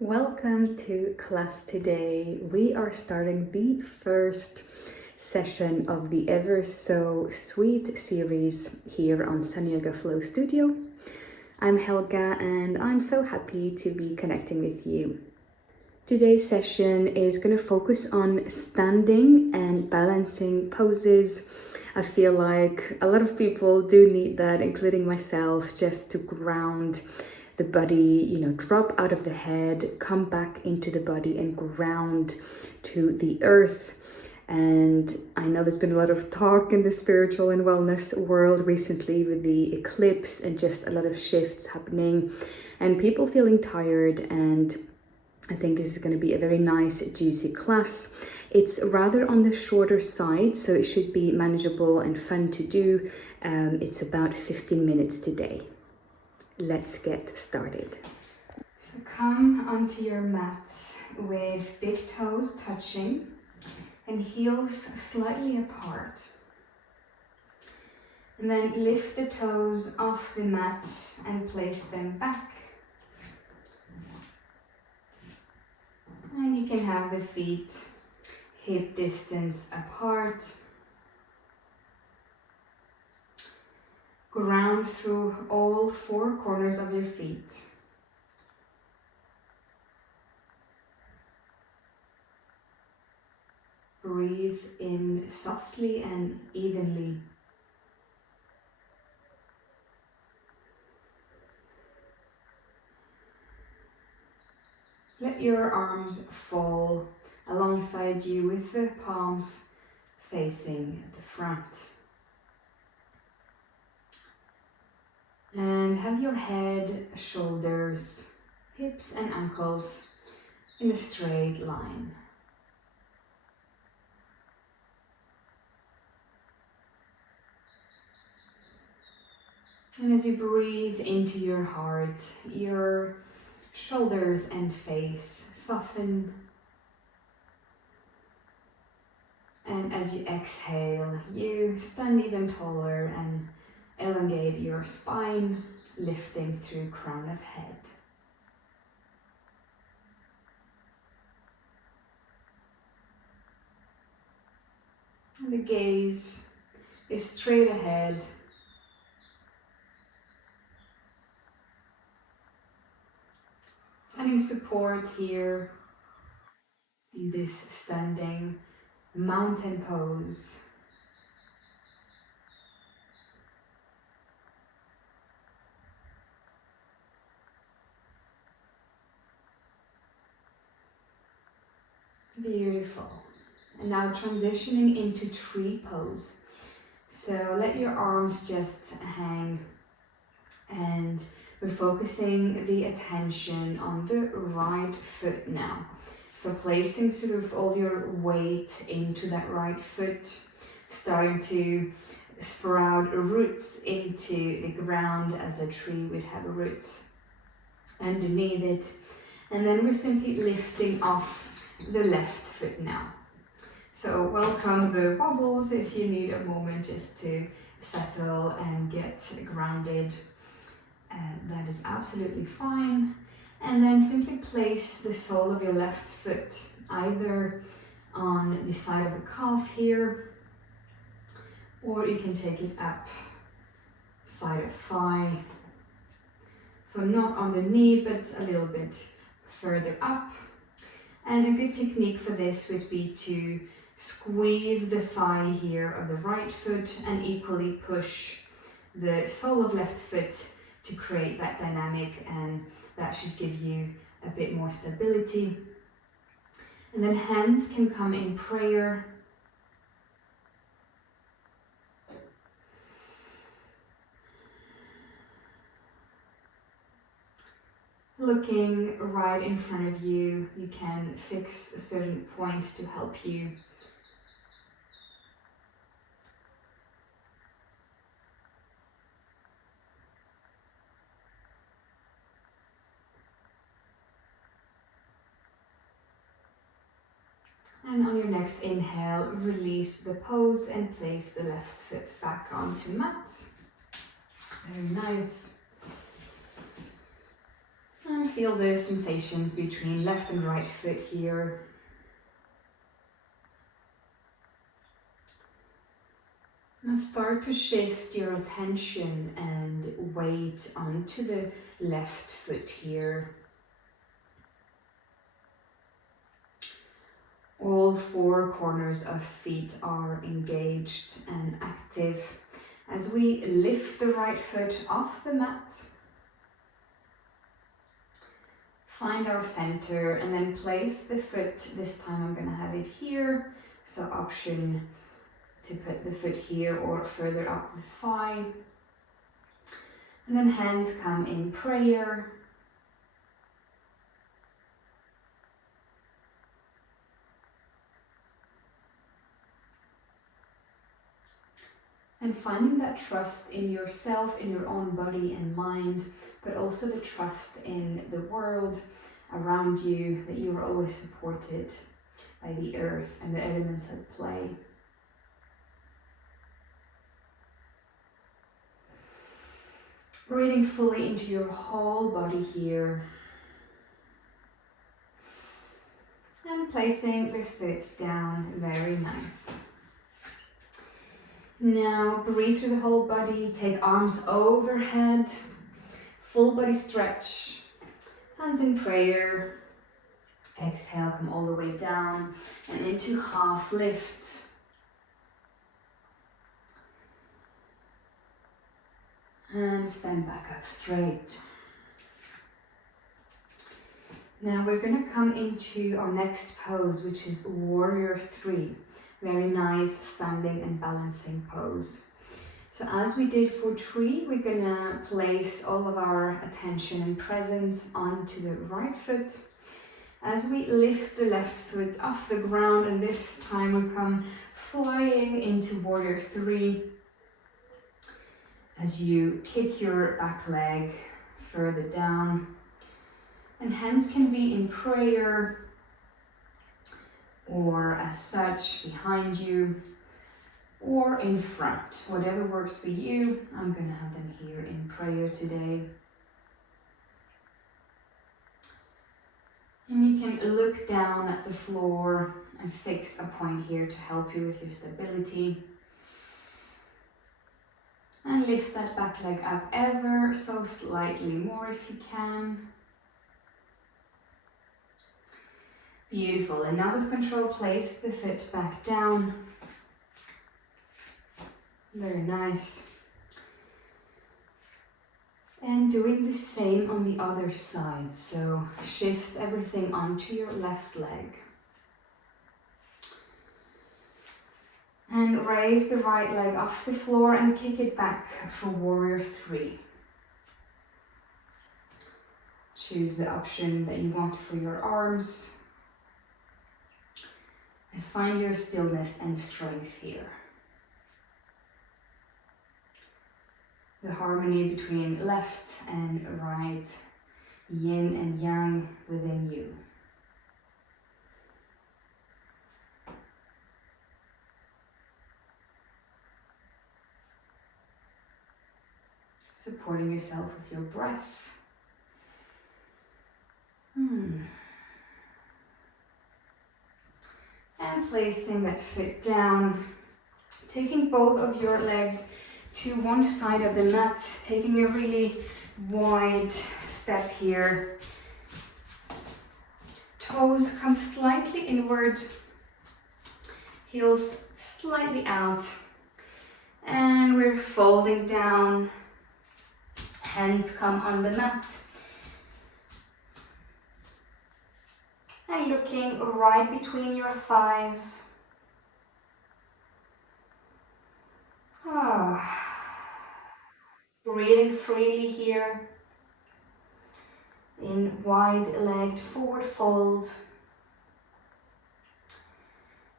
Welcome to class today. We are starting the first session of the ever so sweet series here on Sun Yoga Flow Studio. I'm Helga and I'm so happy to be connecting with you. Today's session is going to focus on standing and balancing poses. I feel like a lot of people do need that, including myself, just to ground the body, drop out of the head, come back into the body and ground to the earth. And I know there's been a lot of talk in the spiritual and wellness world recently with the eclipse and just a lot of shifts happening and people feeling tired, and I think this is going to be a very nice, juicy class. It's rather on the shorter side, so it should be manageable and fun to do. It's about 15 minutes today. Let's get started. So come onto your mat with big toes touching and heels slightly apart. And then lift the toes off the mat and place them back. And you can have the feet hip distance apart. Ground through all four corners of your feet. Breathe in softly and evenly. Let your arms fall alongside you with the palms facing the front. And have your head, shoulders, hips and ankles in a straight line. And as you breathe into your heart, your shoulders and face soften. And as you exhale, you stand even taller and elongate your spine, lifting through crown of head. And the gaze is straight ahead. Finding support here in this standing mountain pose. Beautiful. And now transitioning into tree pose. So let your arms just hang, and we're focusing the attention on the right foot now. So placing sort of all your weight into that right foot, starting to sprout roots into the ground as a tree would have roots underneath it. And then we're simply lifting off the left foot now. So welcome the wobbles if you need a moment just to settle and get grounded. That is absolutely fine. And then simply place the sole of your left foot either on the side of the calf here, or you can take it up side of thigh. So not on the knee, but a little bit further up. And a good technique for this would be to squeeze the thigh here of the right foot and equally push the sole of left foot to create that dynamic, and that should give you a bit more stability. And then hands can come in prayer. Looking right in front of you, you can fix a certain point to help you. And on your next inhale, release the pose and place the left foot back onto mat. Very nice. And feel the sensations between left and right foot here. Now start to shift your attention and weight onto the left foot here. All four corners of feet are engaged and active as we lift the right foot off the mat. Find our center and then place the foot. This time I'm going to have it here. So option to put the foot here or further up the thigh. And then hands come in prayer. And finding that trust in yourself, in your own body and mind, but also the trust in the world around you, that you are always supported by the earth and the elements at play. Breathing fully into your whole body here. And placing the foot down, very nice. Now breathe through the whole body, take arms overhead, full body stretch, hands in prayer. Exhale, come all the way down and into half lift. And stand back up straight. Now we're going to come into our next pose, which is Warrior 3. Very nice standing and balancing pose. So as we did for tree, we're going to place all of our attention and presence onto the right foot. As we lift the left foot off the ground, and this time we come flying into Warrior 3. As you kick your back leg further down, and hands can be in prayer or as such behind you or in front, whatever works for you. I'm going to have them here in prayer today. And you can look down at the floor and fix a point here to help you with your stability. And lift that back leg up ever so slightly more if you can. Beautiful. And now with control, place the foot back down. Very nice. And doing the same on the other side. So shift everything onto your left leg. And raise the right leg off the floor and kick it back for Warrior 3. Choose the option that you want for your arms. And find your stillness and strength here. The harmony between left and right, yin and yang within you. Supporting yourself with your breath. And placing that foot down, taking both of your legs to one side of the mat, taking a really wide step here. Toes come slightly inward, heels slightly out, and we're folding down. Hands come on the mat. And looking right between your thighs. Breathing freely here. In wide-legged forward fold.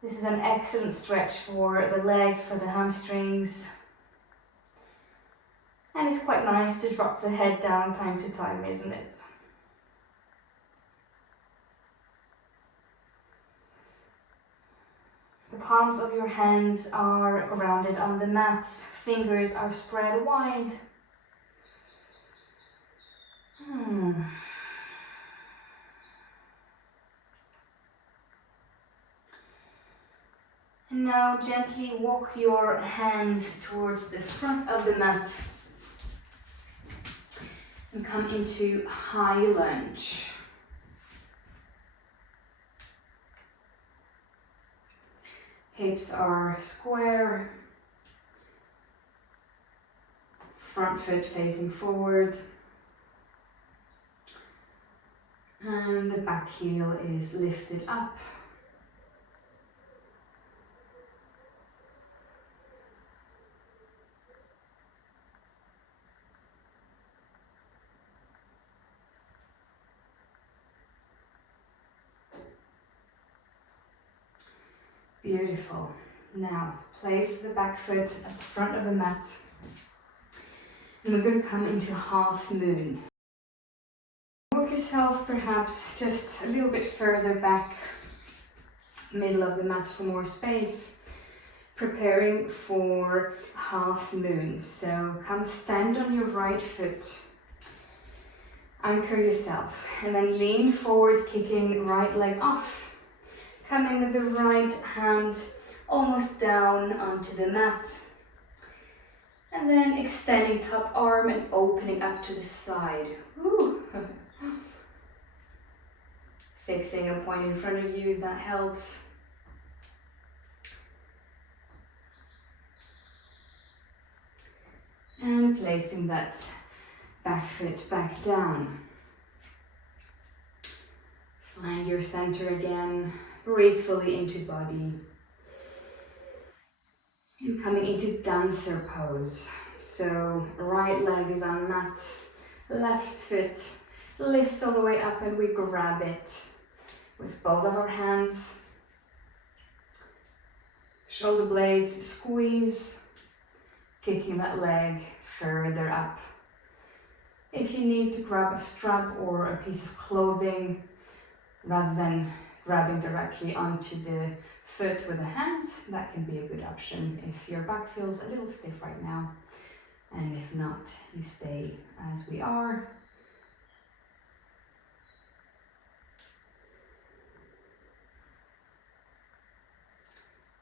This is an excellent stretch for the legs, for the hamstrings. And it's quite nice to drop the head down time to time, isn't it? The palms of your hands are grounded on the mat. Fingers are spread wide. Now gently walk your hands towards the front of the mat and come into high lunge. Hips are square, front foot facing forward, and the back heel is lifted up. Beautiful. Now place the back foot at the front of the mat, and we're going to come into half moon. Walk yourself perhaps just a little bit further back, middle of the mat for more space, preparing for half moon. So come stand on your right foot, anchor yourself, and then lean forward, kicking right leg off. Come in with the right hand almost down onto the mat. And then extending top arm and opening up to the side. Woo. Fixing a point in front of you, that helps. And placing that back foot back down. Find your center again. Breathe fully into body. And coming into dancer pose. So right leg is on mat, left foot lifts all the way up, and we grab it with both of our hands. Shoulder blades squeeze, kicking that leg further up. If you need to grab a strap or a piece of clothing, rather than grabbing directly onto the foot with the hands, that can be a good option if your back feels a little stiff right now. And if not, you stay as we are.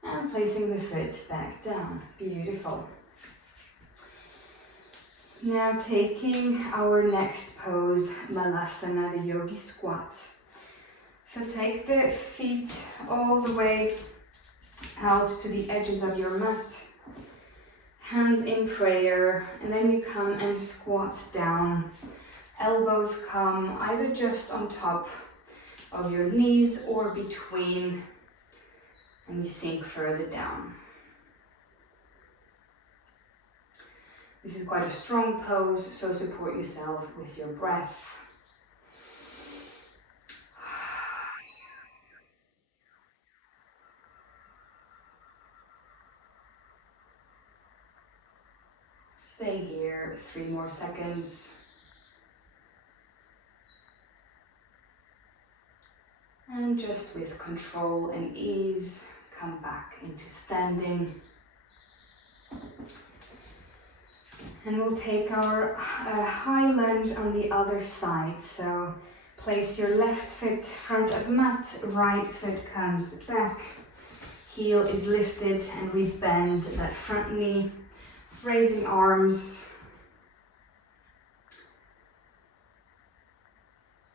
And placing the foot back down. Beautiful. Now taking our next pose, Malasana, the yogi squat. So take the feet all the way out to the edges of your mat, hands in prayer, and then you come and squat down. Elbows come either just on top of your knees or between, and you sink further down. This is quite a strong pose, so support yourself with your breath. Stay here 3 more seconds. And just with control and ease, come back into standing. And we'll take our high lunge on the other side. So place your left foot front of the mat, right foot comes back, heel is lifted, and we bend that front knee. Raising arms,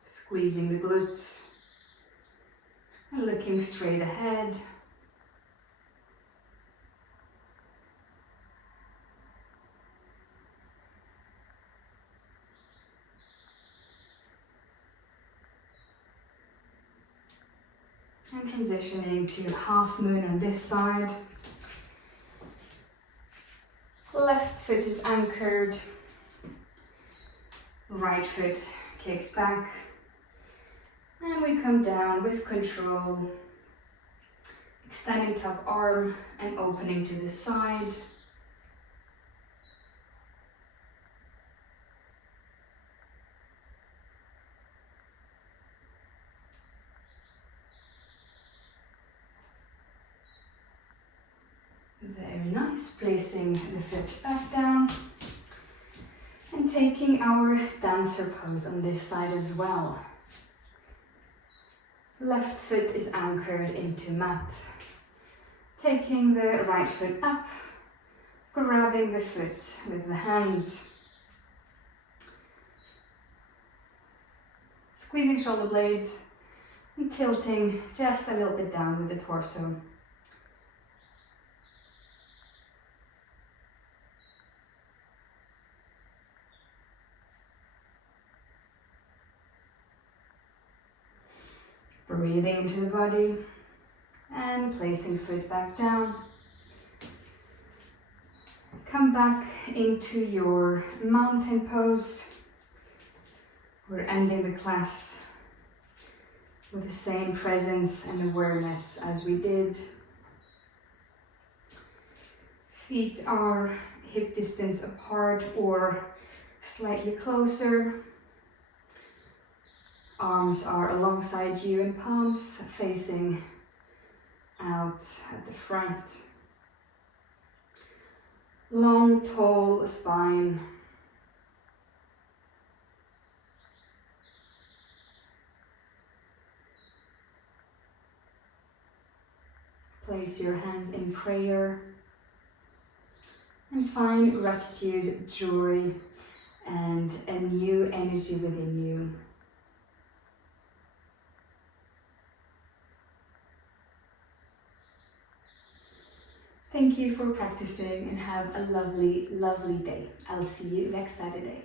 squeezing the glutes, and looking straight ahead. And transitioning to half moon on this side. Left foot is anchored, right foot kicks back, and we come down with control, extending top arm and opening to the side. Very nice, placing the foot back down and taking our dancer pose on this side as well. Left foot is anchored into mat. Taking the right foot up, grabbing the foot with the hands. Squeezing shoulder blades and tilting just a little bit down with the torso. Breathing into the body and placing foot back down. Come back into your mountain pose. We're ending the class with the same presence and awareness as we did. Feet are hip distance apart or slightly closer. Arms are alongside you and palms facing out at the front. Long, tall spine. Place your hands in prayer and find gratitude, joy, and a new energy within you. Thank you for practicing and have a lovely, lovely day. I'll see you next Saturday.